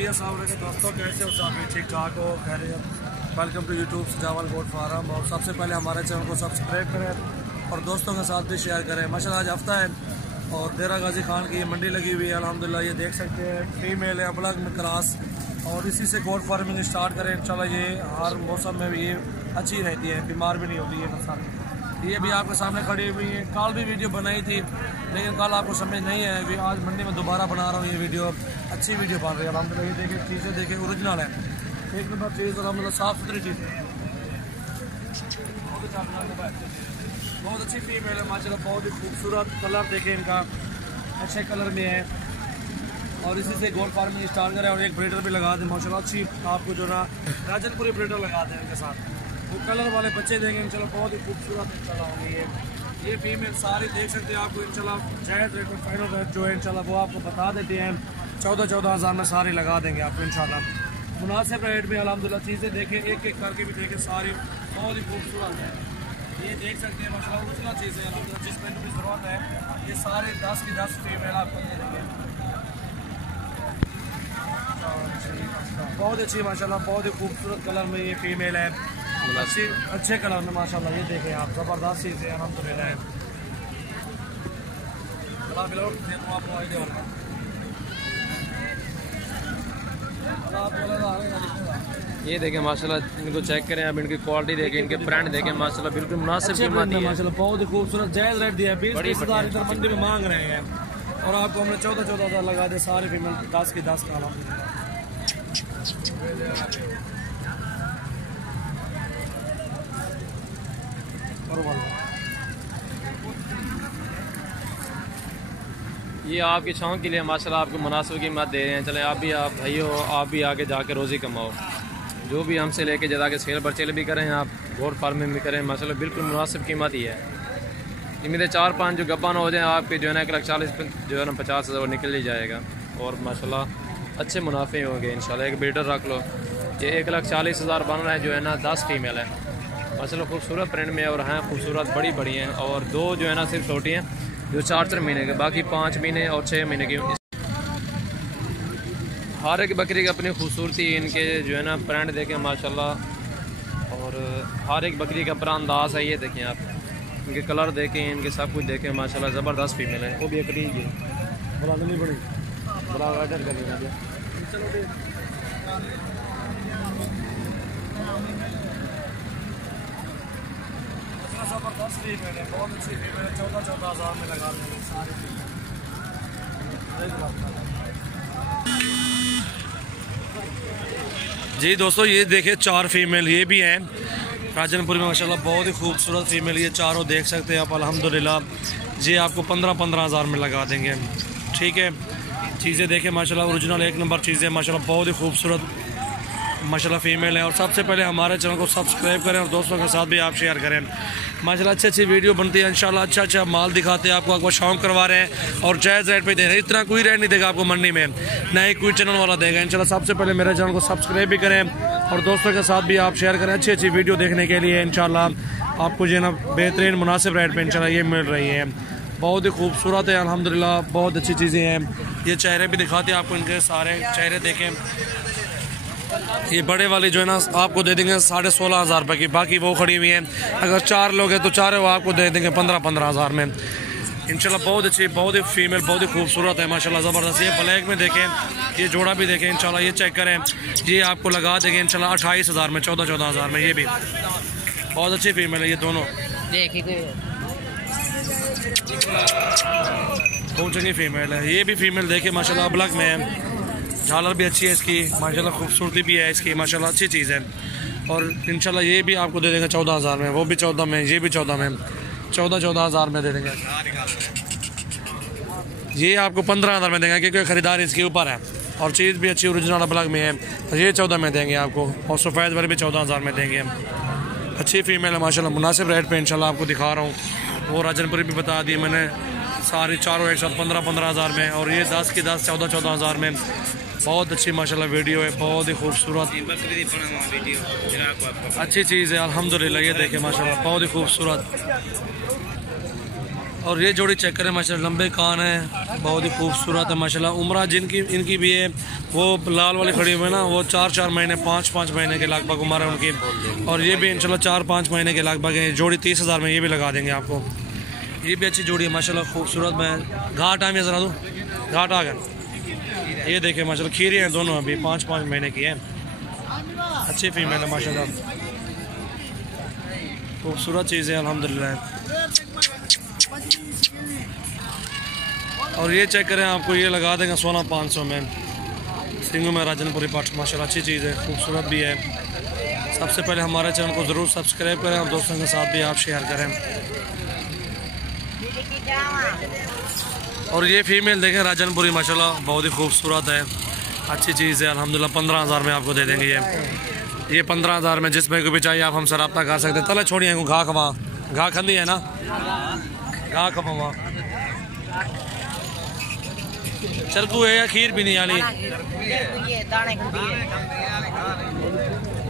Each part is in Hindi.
जी अस्सलाम वालेकुम दोस्तों, कैसे हो सब? ठीक ठाक हो? खैरियत? वेलकम टू यूट्यूब सजावल गोट फार्म। और सबसे पहले हमारे चैनल को सब्सक्राइब करें और दोस्तों के साथ भी शेयर करें। माशाल्लाह आज हफ्ता है और देरा गाजी खान की मंडी लगी हुई है अल्हम्दुलिल्लाह। ये देख सकते हैं फीमेल है अबलग में क्रास, और इसी से गोट फार्मिंग स्टार्ट करें इंशाल्लाह। ये हर मौसम में भी ये अच्छी रहती है, बीमार भी नहीं होती है इंसान। ये भी आपके सामने खड़ी हुई है। कल भी वीडियो बनाई थी लेकिन कल आपको समझ नहीं है, अभी आज मंडी में दोबारा बना रहा हूँ। ये वीडियो अच्छी वीडियो बन रही है अल्हम्दुलिल्लाह। ये देखिए चीज़ें देखें, ओरिजिनल है, एक नंबर चीज़ अल्हम्दुलिल्लाह, साफ़ सुथरी चीज़ है। बहुत अच्छी फीमेल है माशाल्लाह, बहुत ही खूबसूरत कलर देखें इनका, अच्छे कलर में है। और इसी से गोट फार्मिंग स्टार्ट करें और एक ब्रीडर भी लगा दें माशाल्लाह। अच्छी आपको जो ना राजनपुरी ब्रीडर लगा दें इनके साथ, वो कलर वाले बच्चे देंगे इंशाल्लाह, बहुत ही खूबसूरत इंशाल्लाह होंगे। ये फीमेल सारी देख सकते हैं आपको इंशाल्लाह। जायज़ रेट और फाइनल रेट जो है इंशाल्लाह वो आपको बता देते हैं। 14-14 हज़ार में सारी लगा देंगे आपको इंशाल्लाह, मुनासिब रेट में अल्हम्दुलिल्लाह। चीज़ें देखें, एक एक करके भी देखें, सारी बहुत ही खूबसूरत है। ये देख सकते हैं माशाल्लाह ओरिजिनल चीज़ें अल्हम्दुलिल्लाह, जिसमें भी ज़रूरत है ये सारे 10 की 10 फीमेल आपको दे देंगे। बहुत अच्छी माशाल्लाह, बहुत ही खूबसूरत कलर में ये फीमेल है, अच्छे कलर में माशाल्लाह। ये देखें आप, ज़बरदस्त चीज़ है अल्हम्दुलिल्लाह। ये देखें माशाल्लाह, इनको चेक करें आप, इनकी क्वालिटी देखें, इनके ब्रांड देखें माशाल्लाह, बिल्कुल मुनासिब कीमत है माशाल्लाह। बहुत ही खूबसूरत जायज़ रेट दिया है, 20-20 हज़ार इधर मंडी में मांग रहे हैं और आपको हमने 14-14 हज़ार लगा दे सारे फीमेल 10 की 10 का अल्हम्दुलिल्लाह। ये आपकी शौक के लिए माशाल्लाह आपको मुनासिब कीमत दे रहे हैं। चले आप भाई हो, आप भी आगे जाके रोज़ी कमाओ। जो भी हमसे लेके जाके सेल परचेल भी करें, आप गोट फार्मिंग भी करें माशाल्लाह, बिल्कुल मुनासिब कीमत ही है। इनमें 4-5 जो गब्बान हो जाए आपके जो है ना 1,40,000 जो है ना 50 हज़ार निकल ही जाएगा और माशाल्लाह अच्छे मुनाफे होंगे इंशाल्लाह। एक ब्रीडर रख लो, ये 1,40,000 बन रहा है जो है ना 10 फीमेल है माशाल्लाह, खूबसूरत प्रिंट में और हैं खूबसूरत, बड़ी बड़ी हैं। और 2 जो है ना सिर्फ छोटी हैं जो 4-4 महीने के, बाकी 5 महीने और 6 महीने की। हर एक बकरी की अपनी खूबसूरती, इनके जो है ना प्रिंट देखें माशाल्लाह, और हर एक बकरी का अपना अंदाज़ है। ये देखें आप, इनके कलर देखें, इनके सब कुछ देखें माशाल्लाह, ज़बरदस्त फीमेल है। वो भी एक है बड़ा नहीं बड़ी बड़ा ऑर्डर करेगा। ज़बरदस्त फीमेल है, बहुत अच्छी फीमेल है, 14-14 हज़ार में लगा देंगे सारे। जी दोस्तों, ये देखें 4 फीमेल ये भी हैं राजनपुरी में माशाल्लाह, बहुत ही खूबसूरत फीमेल ये चारों देख सकते हैं आप अल्हम्दुलिल्लाह। ये आपको 15-15 हज़ार में लगा देंगे, ठीक है। चीज़ें देखें माशाल्लाह, ओरिजिनल एक नंबर चीज़ें माशाल्लाह, बहुत ही खूबसूरत माशाल्लाह फीमेल है। और सबसे पहले हमारे चैनल को सब्सक्राइब करें और दोस्तों के साथ भी आप शेयर करें माशाल्लाह। अच्छी वीडियो बनती है इंशाल्लाह, अच्छा माल दिखाते हैं आपको, आपको शौक करवा रहे हैं और जायज़ रेट पे दे रहे हैं। इतना कोई रेट नहीं देगा आपको मंडी में, ना ही कोई चैनल वाला देगा इंशाल्लाह। सबसे पहले मेरे चैनल को सब्सक्राइब भी करें और दोस्तों के साथ भी आप शेयर करें। अच्छी वीडियो देखने के लिए इंशाल्लाह आपको जो है ना बेहतरीन मुनासिब रेट पर इंशाल्लाह ये मिल रही है। बहुत ही खूबसूरत है अल्हम्दुलिल्लाह, बहुत अच्छी चीज़ें हैं। ये चेहरे भी दिखाते हैं आपको, इनके सारे चेहरे देखें। ये बड़े वाली जो है ना आपको दे देंगे 16.5 हज़ार रुपये की, बाकी वो खड़ी हुई हैं। अगर 4 लोग हैं तो 4 वो आपको दे देंगे 15-15 हज़ार में इंशाल्लाह। बहुत अच्छी, बहुत ही फीमेल, बहुत ही खूबसूरत है माशाल्लाह, ज़बरदस्त। ये ब्लैक में देखें, ये जोड़ा भी देखें इंशाल्लाह, ये चेक करें। ये आपको लगा देंगे इंशाल्लाह 28 हज़ार में, 14-14 हज़ार में। ये भी बहुत अच्छी फीमेल है, ये दोनों बहुत चंगी फीमेल है। ये भी फीमेल देखें माशाल्लाह, ब्लैक में है, झालर भी अच्छी है इसकी माशाल्लाह, खूबसूरती भी है इसकी माशाल्लाह, अच्छी चीज़ है। और इंशाल्लाह ये भी आपको दे देंगे 14 हज़ार में, वो भी 14 में, ये भी 14 में, 14-14 हज़ार में दे देंगे। ये आपको 15 हज़ार में देंगे क्योंकि ख़रीदार इसके ऊपर है और चीज़ भी अच्छी ओरिजिनल ब्लैक में है। ये 14 में देंगे आपको, और सफ़ेद वाले भी 14 हज़ार में देंगे। अच्छी फीमेल है माशाल्लाह, मुनासिब रेट पे इंशाल्लाह आपको दिखा रहा हूँ। वो राजनपुरी भी बता दी मैंने, सारी चारों एक साथ 15-15 हज़ार में, और ये 10 की 10 14-14 हज़ार में। बहुत अच्छी माशाल्लाह वीडियो है, बहुत ही खूबसूरत अच्छी चीज़ है अल्हम्दुलिल्लाह। ये देखें माशाल्लाह, बहुत ही खूबसूरत और ये जोड़ी चेक करें माशाल्लाह, लंबे कान है, बहुत ही खूबसूरत है माशाल्लाह। उम्र जिनकी इनकी भी है, वो लाल वाली खड़ी हुई है ना, वो 4-4 महीने 5-5 महीने के लगभग उम्र है उनकी। और ये भी इंशाल्लाह 4-5 महीने के लगभग है। जोड़ी 30,000 में ये भी लगा देंगे आपको। ये भी अच्छी जोड़ी है माशाल्लाह, खूबसूरत। मैं घाट आम ज़रा दूँ, घाट आ गया। ये देखे माशाल्लाह, खीरी हैं दोनों, अभी 5-5 महीने की है। अच्छी फीमेल है माशाल्लाह, खूबसूरत चीज़ है अल्हम्दुलिल्लाह। और ये चेक करें, आपको ये लगा देंगे 16,500 में। सिंगू में राजनपुरी पाठ माशाल्लाह अच्छी चीज़ है, खूबसूरत भी है। सबसे पहले हमारे चैनल को ज़रूर सब्सक्राइब करें और दोस्तों के साथ भी आप शेयर करें। और ये फीमेल देखें राजनपुरी माशाल्लाह, बहुत ही खूबसूरत है, अच्छी चीज़ है अल्हम्दुलिल्लाह। 15,000 में आपको दे देंगे ये 15,000 में। जिसमें को भी चाहिए आप हमसे रब्ता कर सकते हैं। तले छोड़िए को घा खवा, घा खंदी है ना, घा खवा चरकू है या खीर भी नहीं आली,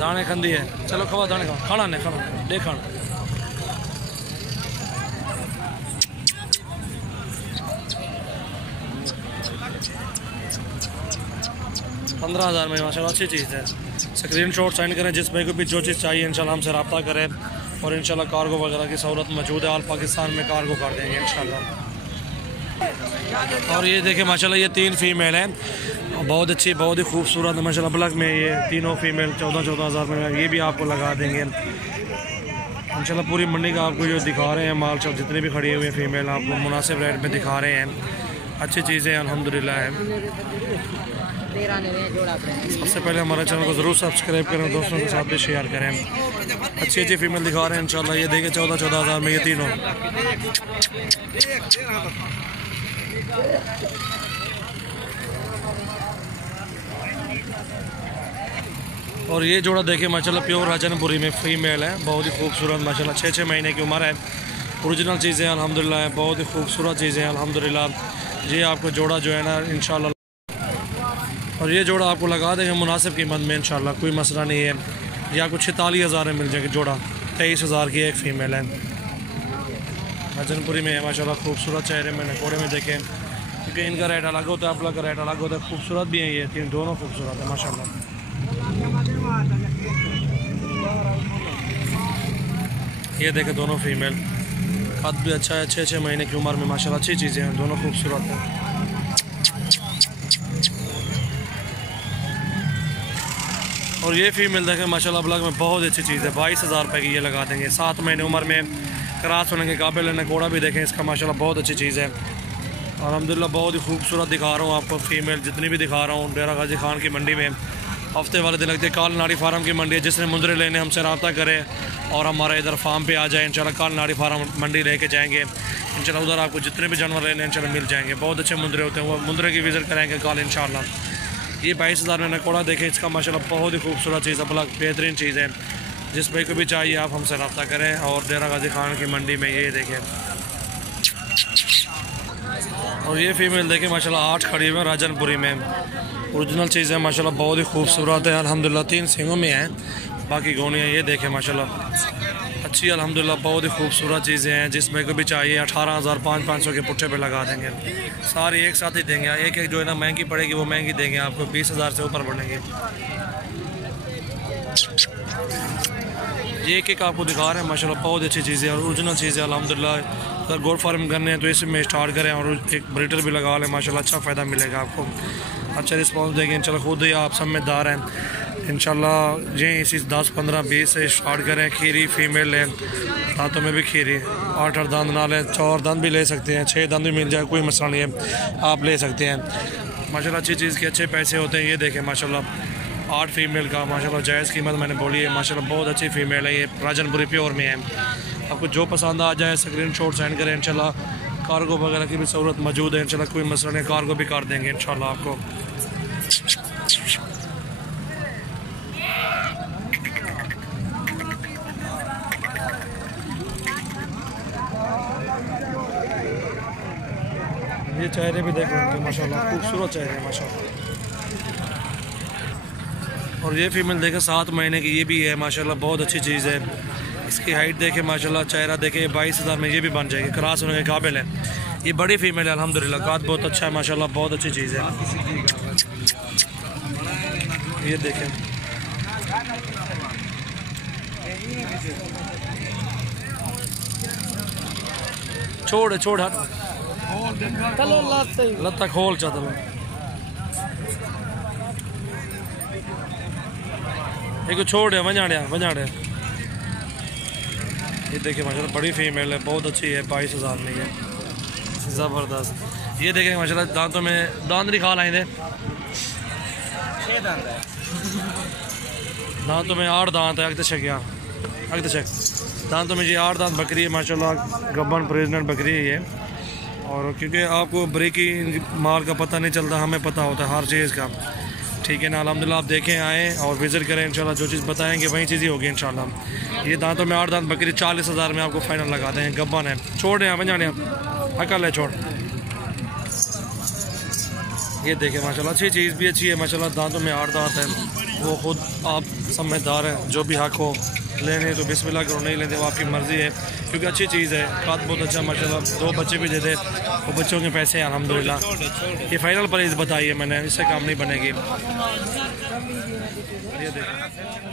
दाने खंदी है। चलो खवा दाने खा, खाना नहीं खाना दे खाना। $15,000 में माशाल्लाह अच्छी चीज़ है। स्क्रीन शॉट सेंड करें, जिसमें को भी जो चीज़ चाहिए इंशाल्लाह हमसे रब्ता करें। और इंशाल्लाह कार्गो वगैरह की सहूलत मौजूद है, ऑल पाकिस्तान में कार्गो कर देंगे इंशाल्लाह। और ये देखें माशाल्लाह, ये 3 फीमेल हैं, बहुत अच्छी, बहुत ही खूबसूरत है माशाल्लाह। ब्लैक में ये तीनों फीमेल 14,000 में ये भी आपको लगा देंगे इंशाल्लाह। पूरी मंडी का आपको जो दिखा रहे हैं माल सब, जितनी भी खड़ी हुई हैं फीमेल, आपको मुनासिब रेट में दिखा रहे हैं। अच्छी चीज़ें अल्हम्दुलिल्लाह है। सबसे पहले हमारे चैनल को ज़रूर सब्सक्राइब करें, दोस्तों के साथ भी शेयर करें। अच्छी अच्छी फीमेल दिखा रहे हैं इंशाल्लाह। ये देखिए 14,000 में ये तीनों। और ये जोड़ा देखिए माशाल्लाह, प्योर राजनपुरी में फीमेल है, बहुत ही खूबसूरत माशाल्लाह। 6-6 महीने की उम्र है, ओरिजिनल चीज़ें अल्हम्दुलिल्लाह है, बहुत ही खूबसूरत चीज़ें अल्हम्दुलिल्लाह। ये आपको जोड़ा जो है ना इंशाल्लाह, और ये जोड़ा आपको लगा देंगे मुनासिब कीमत में इंशाल्लाह, कोई मसला नहीं है। ये आपको 46,000 में मिल जाएगी जोड़ा, 23,000 की एक फ़ीमेल है, राजनपुरी में है माशाल्लाह। खूबसूरत चेहरे में नकोड़े में देखें, क्योंकि इनका रेट अलग होता है, अपना का रेट अलग होता है। खूबसूरत भी हैं ये तीन, दोनों खूबसूरत है माशाल्लाह। ये देखें दोनों फीमेल, कद भी अच्छा है, 6-6 महीने की उम्र में माशाल्लाह अच्छी चीज़ें हैं, दोनों खूबसूरत हैं। और ये फीमेल देखें माशाल्लाह, ब्लैक में बहुत अच्छी चीज़ है, 22,000 रुपये की ये लगा देंगे। 7 महीने उम्र में क्रॉस होने के काबिल है। नकोड़ा भी देखें इसका माशाल्लाह, बहुत अच्छी चीज़ है अल्हम्दुलिल्लाह। बहुत ही खूबसूरत दिखा रहा हूँ आपको फीमेल, जितनी भी दिखा रहा हूँ। डेरा गाजी खान की मंडी में हफ्ते वाले दिन लगते हैं। काल नाड़ी फार्म की मंडी है, जिसने मुंदरे लेने हमसे रब्ता करे और हमारे इधर फार्म पे आ जाए इंशाल्लाह। काल नाड़ी फार्म मंडी लेके जाएंगे इंशाल्लाह, उधर आपको जितने भी जानवर लेने इंशाल्लाह मिल जाएंगे। बहुत अच्छे मुंदरे होते हैं, वो मुंदरे की विज़िट करेंगे काल इंशाल्लाह। ये 22,000 में नकोड़ा देखें इसका माशाल्लाह, बहुत ही खूबसूरत चीज़ है, बड़ा बेहतरीन चीज़ है। जिस भाई को भी चाहिए आप हमसे रब्ता करें। और डेरा गाजी खान की मंडी में ये देखें, और ये फीमेल देखें माशाल्लाह 8 खड़ी हुई है राजनपुरी में, ओरिजिनल चीज़ है माशाल्लाह, बहुत ही खूबसूरत है अल्हम्दुलिल्लाह। 3 सींगों में है, बाकी गोनियाँ ये देखें माशाल्लाह अच्छी अल्हम्दुलिल्लाह, बहुत ही खूबसूरत चीज़ें हैं। जिसमें को भी चाहिए 18,000 500 के पुट्ठे पे लगा देंगे। सारी एक साथ ही देंगे, एक एक जो है ना महंगी पड़ेगी वो महंगी देंगे आपको, 20,000 से ऊपर पड़ेंगे। ये एक एक आपको दिखा रहे हैं माशाल्लाह, बहुत अच्छी चीज़ें और ओरिजिनल चीज़ें अल्हम्दुलिल्लाह। अगर गोट फार्म करने हैं तो इसमें स्टार्ट करें और एक ब्रीडर भी लगा लें माशाल्लाह, अच्छा फ़ायदा मिलेगा आपको, अच्छा रिस्पॉन्स देंगे इंशाल्लाह। खुद ही आप समझदार हैं इंशाल्लाह। ये इसी 10, 15, 20 से स्टार्ट करें। खीरी फीमेल लें, दांतों में भी खीरी, 8 दांत ना लें, 4 दांत भी ले सकते हैं, 6 दांत भी मिल जाए, कोई मसला नहीं है, आप ले सकते हैं माशाल्लाह। अच्छी चीज़ के अच्छे पैसे होते हैं। ये देखें माशाल्लाह 8 फीमेल का माशाल्लाह जायज़ कीमत मैंने बोली है माशाल्लाह, बहुत अच्छी फ़ीमेल है। ये राजनपुरी प्योर में है। आपको जो पसंद आ जाए स्क्रीन शॉट सेंड करें इंशाल्लाह। कार्गो वगैरह की भी सहूलत मौजूद है इंशाल्लाह, कोई मसला नहीं, कार्गो भी कर देंगे इंशाल्लाह आपको। ये चेहरे भी देखें माशाल्लाह, खूबसूरत चेहरे हैं माशाल्लाह। और ये फीमेल देखें 7 महीने की, ये भी है माशाल्लाह, बहुत अच्छी चीज़ है। इसकी हाइट देखे माशाल्लाह, चेहरा देखे, 22,000 में ये भी बन जाएगी, क्रॉस होने के काबिल है। ये बड़ी फीमेल है अल्हम्दुलिल्लाह, काद बहुत अच्छा है माशाल्लाह, बहुत अच्छी चीज़ है। ये देखें छोड़ छोड़ हट लत्ता खोल चादर एक छोड़ है वजाड़े। ये देखिए माशाल्लाह बड़ी फीमेल है, बहुत अच्छी है, 22,000 में है, ज़बरदस्त। ये देखें माशाल्लाह दांतों में दांत नहीं खा लाएंगे, दांतों में 8 दांत है, अगते छक दांतों में ये 8 दांत बकरी है माशाल्लाह, गब्बन प्रेग्नेंट बकरी है ये। और क्योंकि आपको ब्रेकी माल का पता नहीं चलता, हमें पता होता है हर चीज़ का, ठीक है ना। अल्हम्दुलिल्लाह आप देखें, आएँ और विज़िट करें, इंशाल्लाह जो चीज़ बताएंगे वही चीज़ ही होगी इंशाल्लाह। ये दांतों में 8 दांत बकरी 40,000 में आपको फाइनल लगा दें, गब्बन है, छोड़ यहाँ बजाने अकल है, छोड़। ये देखें माशाल्लाह अच्छी चीज़ भी अच्छी है माशाल्लाह, दांतों में 8 दांत है, वो खुद आप समझदार हैं, जो भी हक हो लेने तो बिस्मिल्लाह करो, नहीं लेते वो आपकी मर्ज़ी है, क्योंकि अच्छी चीज़ है, काद बहुत अच्छा माशाल्लाह। 2 बच्चे भी दे दे, वो बच्चों के पैसे हैं अल्हम्दुलिल्लाह। ये फाइनल प्राइस बताइए मैंने, इससे काम नहीं बनेगी। ये देखें